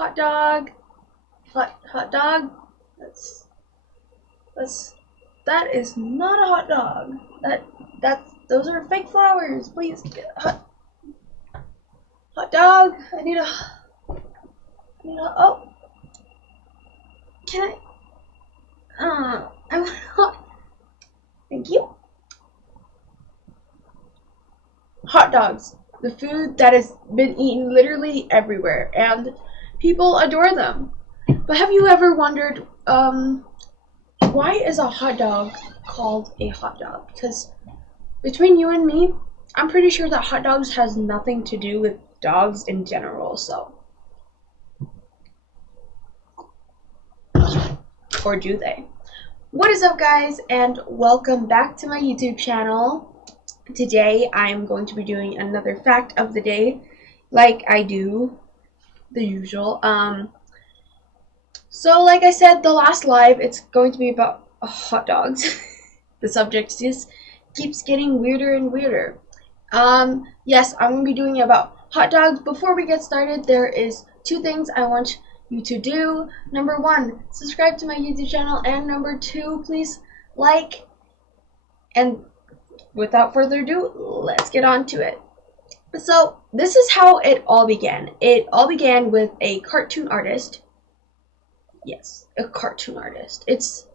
hot dog, hot dog. That is not a hot dog. Those are fake flowers. Please, hot dog. I need a. Oh, can I want hot. Thank you. Hot dogs, the food that has been eaten literally everywhere, and people adore them. But have you ever wondered, why is a hot dog called a hot dog? Because between you and me, I'm pretty sure that hot dogs has nothing to do with dogs in general, so. Or do they? What is up, guys, and welcome back to my YouTube channel. Today, I'm going to be doing another fact of the day, like I do, the usual. So like I said, the last live, it's going to be about hot dogs. The subject just keeps getting weirder and weirder. Yes, I'm going to be doing it about hot dogs. Before we get started, there is two things I want you to do. Number one, subscribe to my YouTube channel, and number two, please like. And without further ado, let's get on to it. So this is how it all began. It all began with a cartoon artist. Yes, a cartoon artist. It's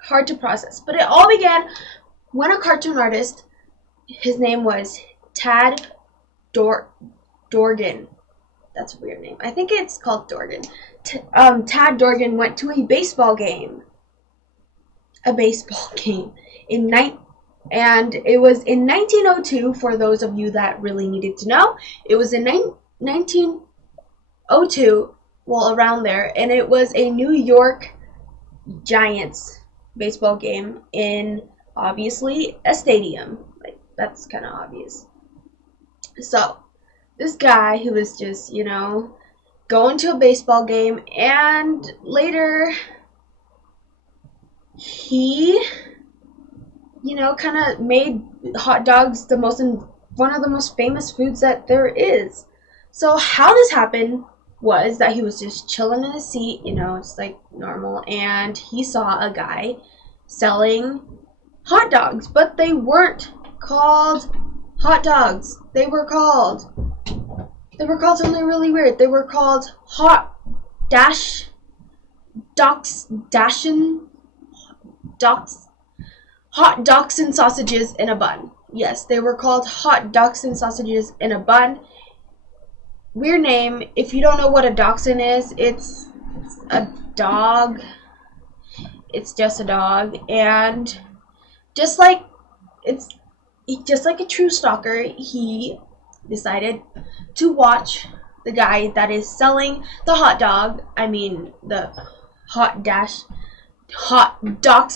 hard to process, but it all began when a cartoon artist, his name was Tad Dorgan. That's a weird name. I think it's called Dorgan. Tad Dorgan went to a baseball game. And it was in 1902. For those of you that really needed to know, it was in 1902. Well, around there, and it was a New York Giants baseball game in, obviously, a stadium. Like, that's kind of obvious. So, this guy who was just, going to a baseball game, and later, he, kind of made hot dogs one of the most famous foods that there is. So, how this happened was that he was just chilling in his seat, it's like normal, and he saw a guy selling hot dogs, but they weren't called hot dogs. They were called something really weird. They were called hot dogs and sausages in a bun. Yes, they were called hot dogs and sausages in a bun. Weird name. If you don't know what a dachshund is, it's a dog. It's just a dog, and just like a true stalker, he decided to watch the guy that is selling the hot dog. I mean, the hot dogs.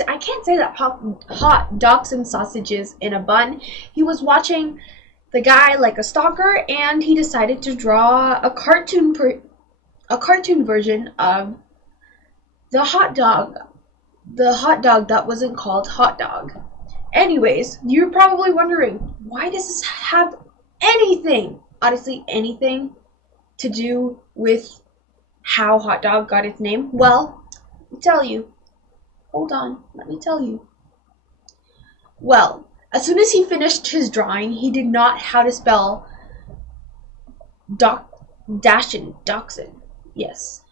I can't say that. Hot dogs and sausages in a bun. He was watching the guy like a stalker, and he decided to draw a cartoon version of the hot dog that wasn't called hot dog. Anyways, you're probably wondering, why does this have anything, honestly anything, to do with how hot dog got its name? Well, let me tell you. Hold on, let me tell you. Well, as soon as he finished his drawing, he did not how to spell dachshund. Yes.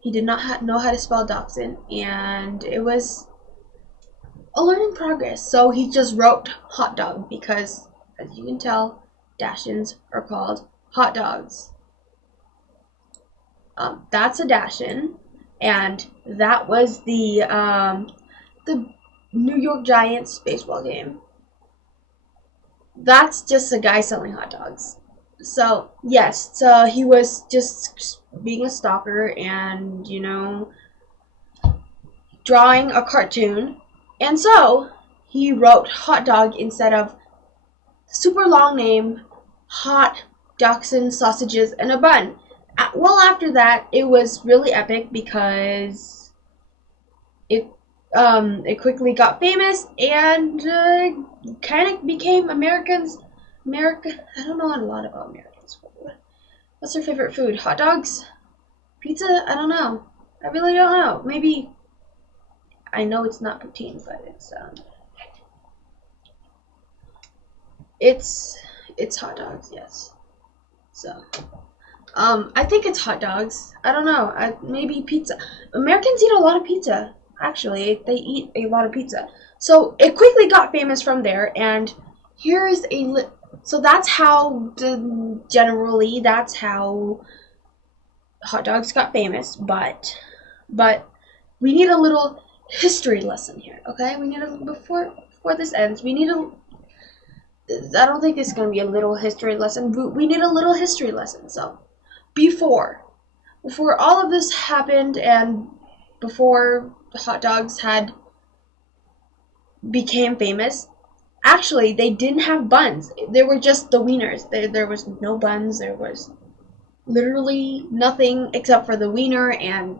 He did not know how to spell dachshund, and it was a learning progress. So he just wrote hot dog because, as you can tell, dachshunds are called hot dogs. That's a dachshund, and that was the New York Giants baseball game. That's just a guy selling hot dogs. So, yes, so he was just being a stalker and, drawing a cartoon. And so, he wrote hot dog instead of super long name, hot dogs and sausages in a bun. Well, after that, it was really epic because it quickly got famous and kind of became I don't know a lot about Americans. What's your favorite food? Hot dogs? Pizza? I don't know. I really don't know. Maybe, I know it's not poutine, but it's hot dogs, yes. So, I think it's hot dogs. I don't know. Maybe pizza. Americans eat a lot of pizza. Actually, they eat a lot of pizza. So it quickly got famous from there, and here's so that's how generally that's how hot dogs got famous. But we need a little history lesson here, okay? We need before this ends. We need a. I don't think it's gonna be a little history lesson. We need a little history lesson. So before all of this happened, and before hot dogs became famous, actually they didn't have buns. They were just the wieners. There was no buns. There was literally nothing except for the wiener and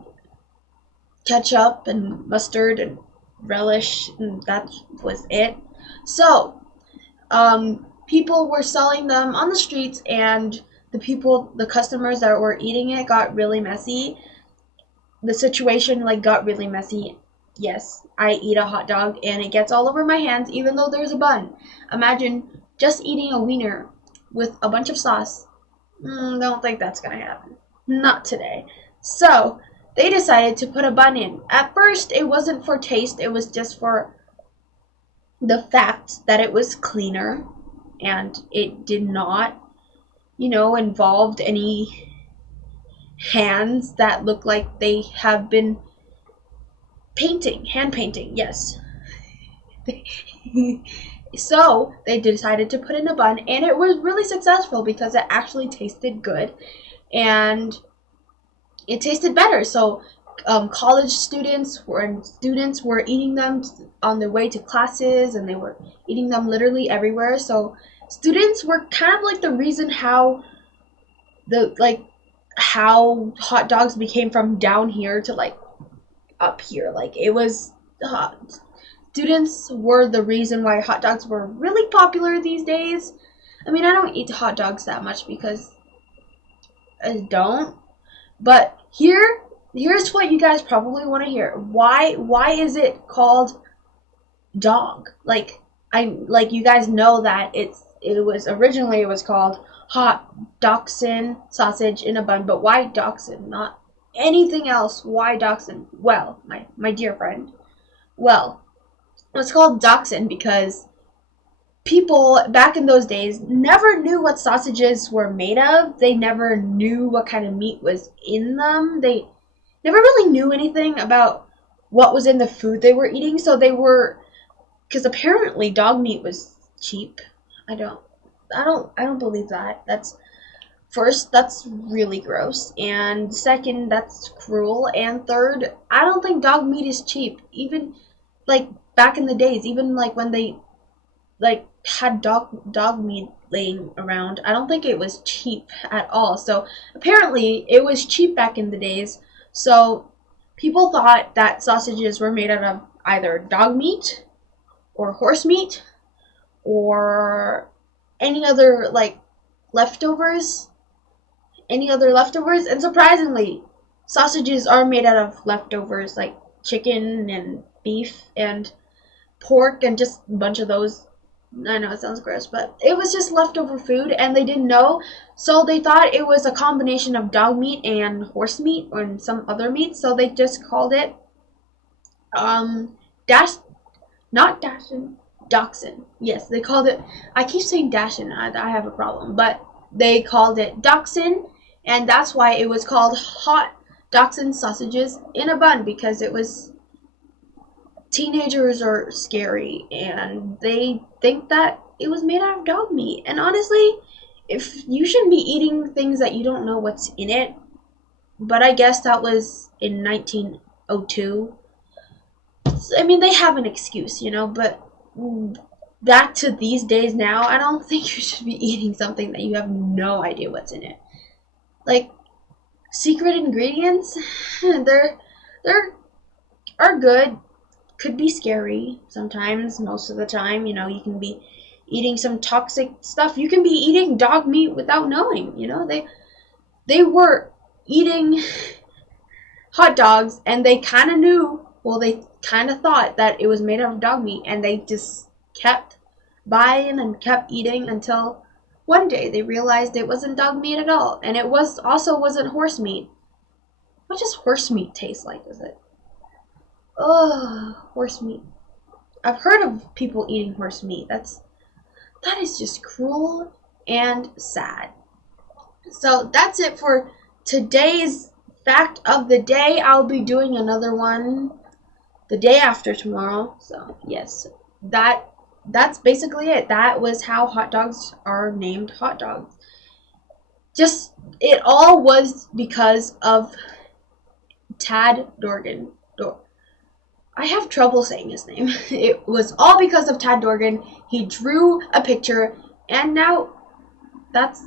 ketchup and mustard and relish, and that was it. So people were selling them on the streets, and the customers that were eating it got really messy. The situation got really messy. Yes, I eat a hot dog and it gets all over my hands even though there's a bun. Imagine just eating a wiener with a bunch of sauce. Don't think that's gonna happen. Not today. So they decided to put a bun in. At first it wasn't for taste, it was just for the fact that it was cleaner, and it did not, involved any hands that look like they have been hand painting, yes. So they decided to put in a bun, and it was really successful because it actually tasted good, and it tasted better. So college students were eating them on their way to classes, and they were eating them literally everywhere. So students were kind of like the reason how how hot dogs became from down here to up here. It was students were the reason why hot dogs were really popular these days. I mean, I don't eat hot dogs that much because I don't. But here's what you guys probably want to hear. Why is it called dog? You guys know that it was originally called hot dachshund sausage in a bun, but why dachshund, not anything else? Why dachshund? Well, my dear friend, well, it was called dachshund because people back in those days never knew what sausages were made of. They never knew what kind of meat was in them. They never really knew anything about what was in the food they were eating. So because apparently dog meat was cheap. I don't believe that. That's really gross. And second, that's cruel. And third, I don't think dog meat is cheap. Even back in the days, even when they had dog meat laying around, I don't think it was cheap at all. So apparently it was cheap back in the days. So people thought that sausages were made out of either dog meat or horse meat or any other leftovers. And surprisingly, sausages are made out of leftovers like chicken and beef and pork and just a bunch of those. I know it sounds gross, but it was just leftover food, and they didn't know, so they thought it was a combination of dog meat and horse meat or some other meat, so they just called it dachshund. Yes, they called it. I keep saying dachshund. I have a problem, but they called it dachshund, and that's why it was called hot dachshund sausages in a bun, because it was. Teenagers are scary, and they think that it was made out of dog meat. And honestly, if you shouldn't be eating things that you don't know what's in it, but I guess that was in 1902. I mean, they have an excuse, but back to these days now, I don't think you should be eating something that you have no idea what's in it. Secret ingredients, they're are good. Could be scary sometimes. Most of the time, you can be eating some toxic stuff. You can be eating dog meat without knowing. they were eating hot dogs, and they kind of knew, well, they kind of thought that it was made out of dog meat, and they just kept buying and kept eating until one day they realized it wasn't dog meat at all, and it wasn't horse meat. What does horse meat taste like? Is it? Ugh, horse meat. I've heard of people eating horse meat. That is just cruel and sad. So that's it for today's fact of the day. I'll be doing another one the day after tomorrow. So yes, that's basically it. That was how hot dogs are named hot dogs. Just, it all was because of Tad Dorgan. I have trouble saying his name. It was all because of Tad Dorgan. He drew a picture, and now that's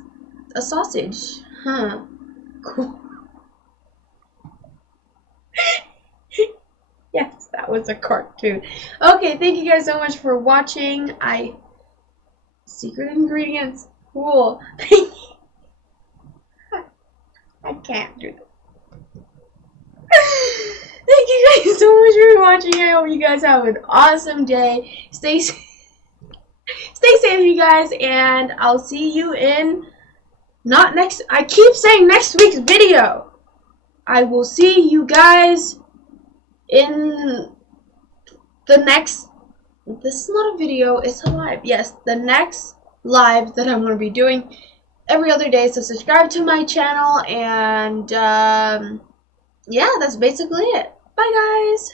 a sausage. Huh. Cool. Yes, that was a cartoon. Okay, thank you guys so much for watching. Secret ingredients. Cool. I can't do that. Thank you guys so much for watching. I hope you guys have an awesome day. Stay safe, you guys, and I'll see you in I keep saying next week's video. I will see you guys in the next, this is not a video, it's a live. Yes, the next live that I'm going to be doing every other day. So subscribe to my channel, and yeah, that's basically it. Bye, guys.